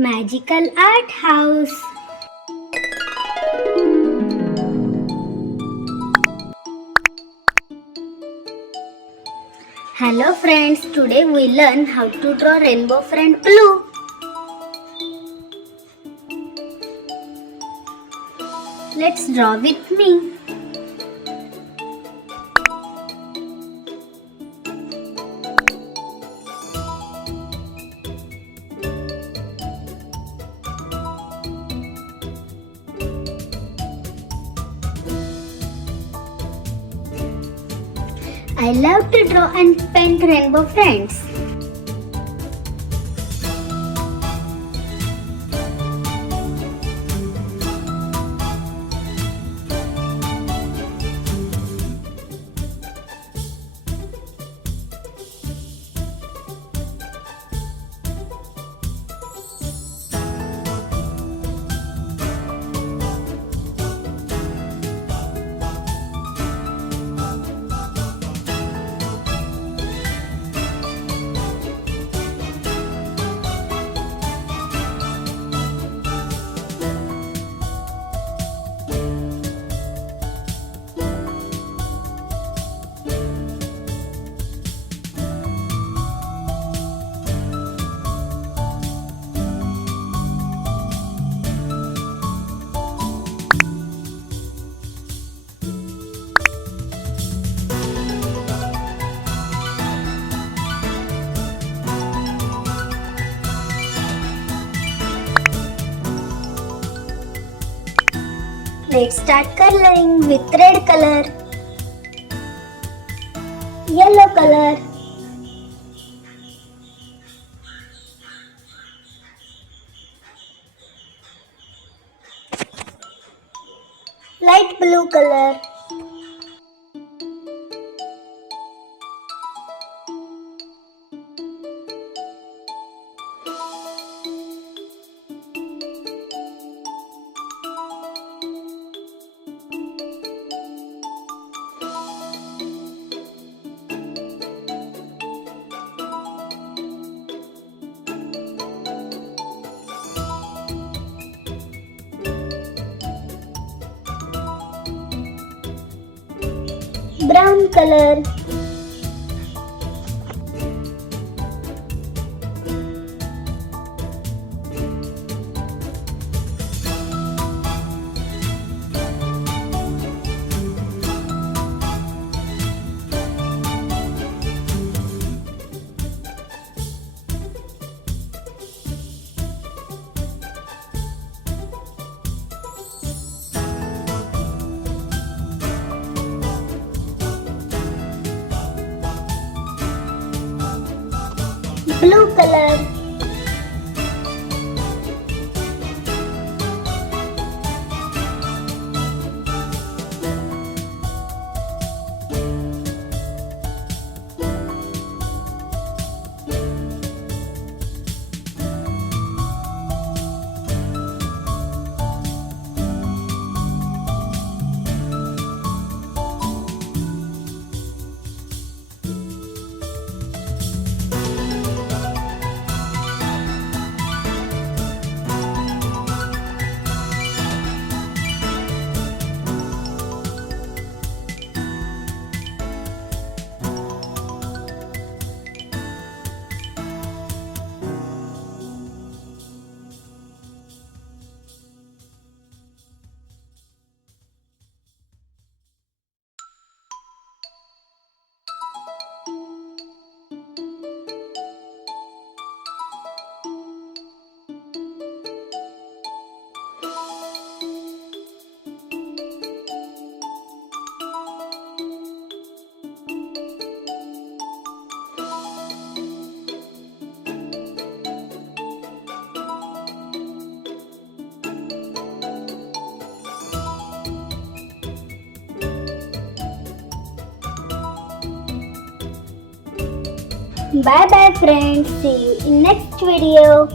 Magical Art House. Hello friends, today we learn how to draw rainbow friend blue. Let's draw with me. I love to draw and paint rainbow friends. Let's start coloring with red color, yellow color, light blue color, brown color, blue color, Bye bye friends, see you in next video.